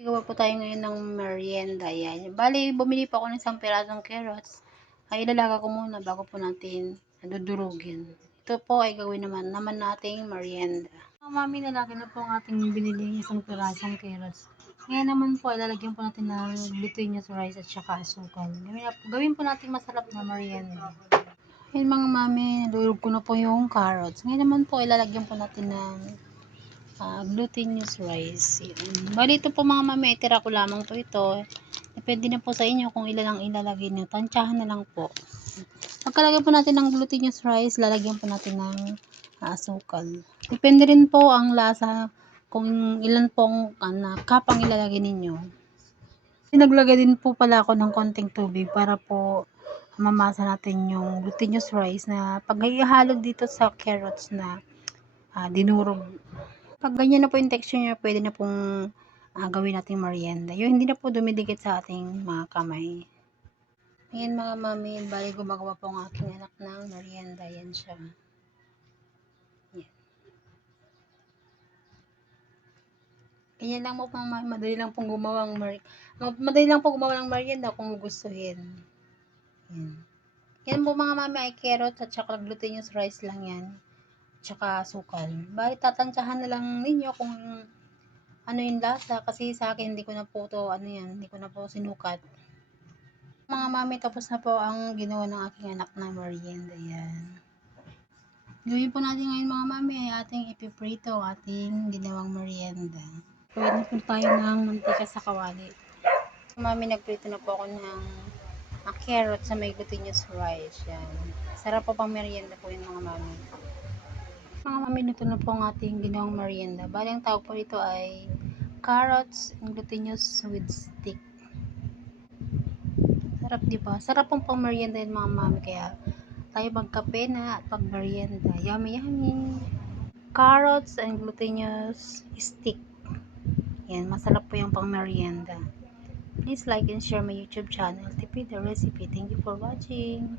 Gagawa po tayo ngayon ng merienda, yan. Bale, bumili po ako ng isang pirasong carrots. Ay ilalaga ko muna bago po natin dudurugin. Ito po ay gawin naman nating merienda. Mga mami, nalaki na po ang ating binili isang pirasong carrots. Ngayon naman po, ilalagyan po natin ng glutinous rice at saka asukal. Gawin po natin masarap na merienda. Ayun mga mami, nadurog ko na po yung carrots. Ngayon naman po, ilalagyan po natin ng glutinous rice. Yan. Bali ito po mga mami, itira ko lamang po ito. Depende na po sa inyo kung ilan ang ilalagay nyo. Tansyahan na lang po. Pagkalagay po natin ng glutinous rice, lalagyan po natin ng asukal. Depende rin po ang lasa kung ilan pong kapang ilalagay ninyo. Naglagay din po pala ako ng konting tubig para po mamasa natin yung glutinous rice na pag ihalo dito sa carrots na dinurog. Pag ganyan na po yung texture niya, pwede na pong gawin nating merienda. Yung hindi na po dumidikit sa ating mga kamay. Ayan mga mami, bali gumagawa po ang aking anak ng merienda. Yan siya. Yan. Ganyan lang po mga mami, madali lang pong gumawa ng merienda kung gustuhin. Yan. Yan po mga mami ay carrot at saka glutinous rice lang yan. Tsaka sukal. Bali tatantsahan na lang ninyo kung ano yung lasa kasi sa akin hindi ko na po to hindi ko na po sinukat. Mga mami, tapos na po ang ginawa ng aking anak na merienda. Yan. Gawin po natin ngayon mga mami ay ating ipiprito ang ating ginawang merienda. Gawin na po tayo ng mantika sa kawali. Mami, nagprito na po ako ng carrot sa may glutinous rice. Yan. Sarap po pang merienda po yun mga mami. Mga mami, luto na po ang ating ginawang merienda. Bali, ang tawag po ito ay carrots and glutinous with stick. Sarap, di ba? Sarap pong pang merienda yun mga mami. Kaya tayo magkape na at pag merienda. Yummy, yummy. Carrots and glutinous stick. Yan, masarap po yung pang merienda. Please like and share my YouTube channel, TP The Recipe. Thank you for watching.